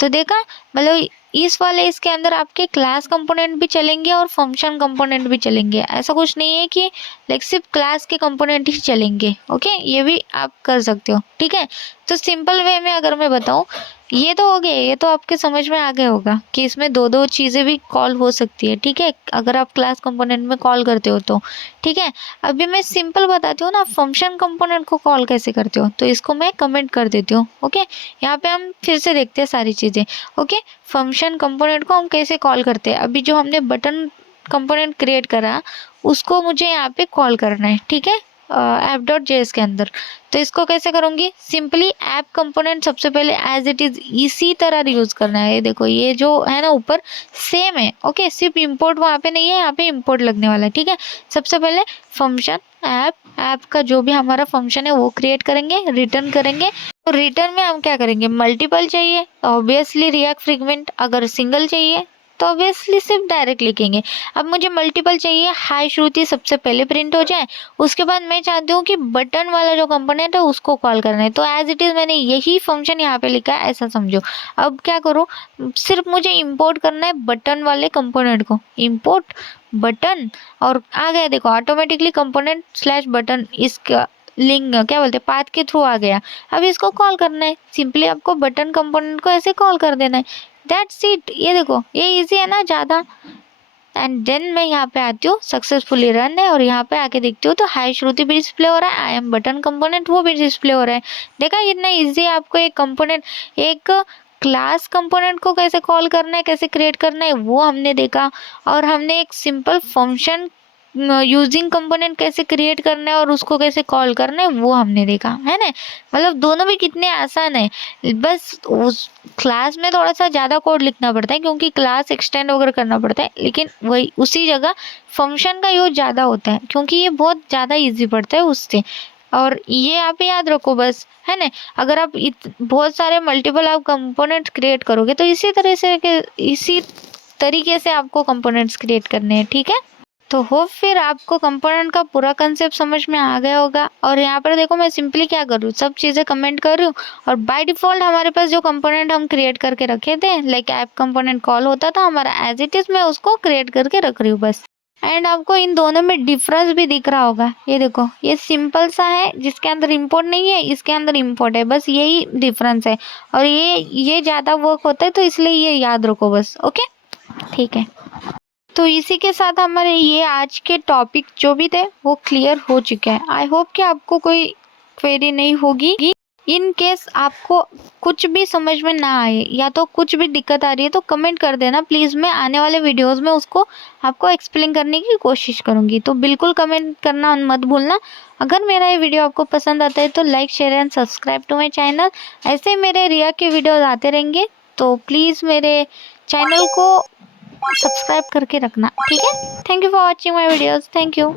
तो देखा, मतलब इस वाले इसके अंदर आपके क्लास कंपोनेंट भी चलेंगे और फंक्शन कंपोनेंट भी चलेंगे। ऐसा कुछ नहीं है कि लाइक सिर्फ क्लास के कंपोनेंट ही चलेंगे। ओके, ये भी आप कर सकते हो। ठीक है, तो सिंपल वे में अगर मैं बताऊँ, ये तो हो गया, ये तो आपके समझ में आ गया होगा कि इसमें दो दो चीज़ें भी कॉल हो सकती है। ठीक है, अगर आप क्लास कंपोनेंट में कॉल करते हो तो। ठीक है, अभी मैं सिंपल बताती हूँ ना फंक्शन कंपोनेंट को कॉल कैसे करते हो, तो इसको मैं कमेंट कर देती हूँ। ओके, यहाँ पे हम फिर से देखते हैं सारी चीज़ें। ओके, फंक्शन कंपोनेंट को हम कैसे कॉल करते हैं, अभी जो हमने बटन कंपोनेंट क्रिएट करा उसको मुझे यहाँ पे कॉल करना है। ठीक है, ऐप डॉट जेएस के अंदर। तो इसको कैसे करूँगी, सिंपली ऐप कंपोनेंट सबसे पहले एज इट इज़ इसी तरह यूज़ करना है। ये देखो, ये जो है ना ऊपर सेम है। ओके, सिर्फ इंपोर्ट वहाँ पे नहीं है, यहाँ पे इंपोर्ट लगने वाला है। ठीक है, सबसे पहले फंक्शन ऐप का जो भी हमारा फंक्शन है वो क्रिएट करेंगे, रिटर्न करेंगे। तो रिटर्न में हम क्या करेंगे, मल्टीपल चाहिए ऑब्वियसली रिएक्ट फ्रेगमेंट, अगर सिंगल चाहिए तो ऑब्वियसली सिर्फ डायरेक्ट लिखेंगे। अब मुझे मल्टीपल चाहिए, हाई श्रुति सबसे पहले प्रिंट हो जाए, उसके बाद मैं चाहती हूँ कि बटन वाला जो कंपोनेंट है उसको कॉल करना है, तो एज इट इज़ मैंने यही फंक्शन यहाँ पे लिखा है, ऐसा समझो। अब क्या करूँ, सिर्फ मुझे इंपोर्ट करना है बटन वाले कंपोनेंट को, इंपोर्ट बटन, और आ गया देखो ऑटोमेटिकली कंपोनेंट स्लैश बटन इसका लिंक क्या बोलते हैं पाथ के थ्रू आ गया। अब इसको कॉल करना है, सिंपली आपको बटन कंपोनेंट को ऐसे कॉल कर देना है, दैट्स इट। ये देखो, ये इजी है ना ज़्यादा, एंड देन मैं यहाँ पे आती हूँ सक्सेसफुली रन है और यहाँ पे आके देखती हूँ तो हाई श्रुति भी डिस्प्ले हो रहा है, आई एम बटन कंपोनेंट वो भी डिस्प्ले हो रहा है। देखा कितना इजी है आपको एक कंपोनेंट, एक क्लास कंपोनेंट को कैसे कॉल करना है, कैसे क्रिएट करना है वो हमने देखा, और हमने एक सिंपल फंक्शन यूजिंग कंपोनेंट कैसे क्रिएट करना है और उसको कैसे कॉल करना है वो हमने देखा, है ना। मतलब दोनों भी कितने आसान है, बस उस क्लास में थोड़ा सा ज़्यादा कोड लिखना पड़ता है क्योंकि क्लास एक्सटेंड वगैरह करना पड़ता है, लेकिन वही उसी जगह फंक्शन का यूज ज़्यादा होता है क्योंकि ये बहुत ज़्यादा ईजी पड़ता है उससे। और ये आप याद रखो बस, है ना। अगर आप बहुत सारे मल्टीपल आप कंपोनेंट्स क्रिएट करोगे तो इसी तरीके से आपको कंपोनेंट्स क्रिएट करने हैं, ठीक है। तो होप फिर आपको कंपोनेंट का पूरा कंसेप्ट समझ में आ गया होगा। और यहाँ पर देखो मैं सिंपली क्या कर रही हूँ, सब चीज़ें कमेंट कर रही हूँ और बाय डिफ़ॉल्ट हमारे पास जो कंपोनेंट हम क्रिएट करके रखे थे, लाइक ऐप कंपोनेंट कॉल होता था हमारा, एज इट इज़ मैं उसको क्रिएट करके रख रही हूँ बस। एंड आपको इन दोनों में डिफरेंस भी दिख रहा होगा, ये देखो ये सिंपल सा है जिसके अंदर इंपोर्ट नहीं है, इसके अंदर इंपोर्ट है, बस यही डिफरेंस है। और ये ज़्यादा वर्क होता है तो इसलिए ये याद रखो बस, ओके ठीक है। तो इसी के साथ हमारे ये आज के टॉपिक जो भी थे वो क्लियर हो चुके हैं। आई होप कि आपको कोई क्वेरी नहीं होगी। इन केस आपको कुछ भी समझ में ना आए या तो कुछ भी दिक्कत आ रही है तो कमेंट कर देना प्लीज़, मैं आने वाले वीडियोस में उसको आपको एक्सप्लेन करने की कोशिश करूँगी। तो बिल्कुल कमेंट करना मत भूलना। अगर मेरा ये वीडियो आपको पसंद आता है तो like share and subscribe to my channel. ऐसे ही मेरे रिया के वीडियोज़ आते रहेंगे तो प्लीज़ मेरे चैनल को सब्सक्राइब करके रखना, ठीक है। Thank you for watching my videos, thank you.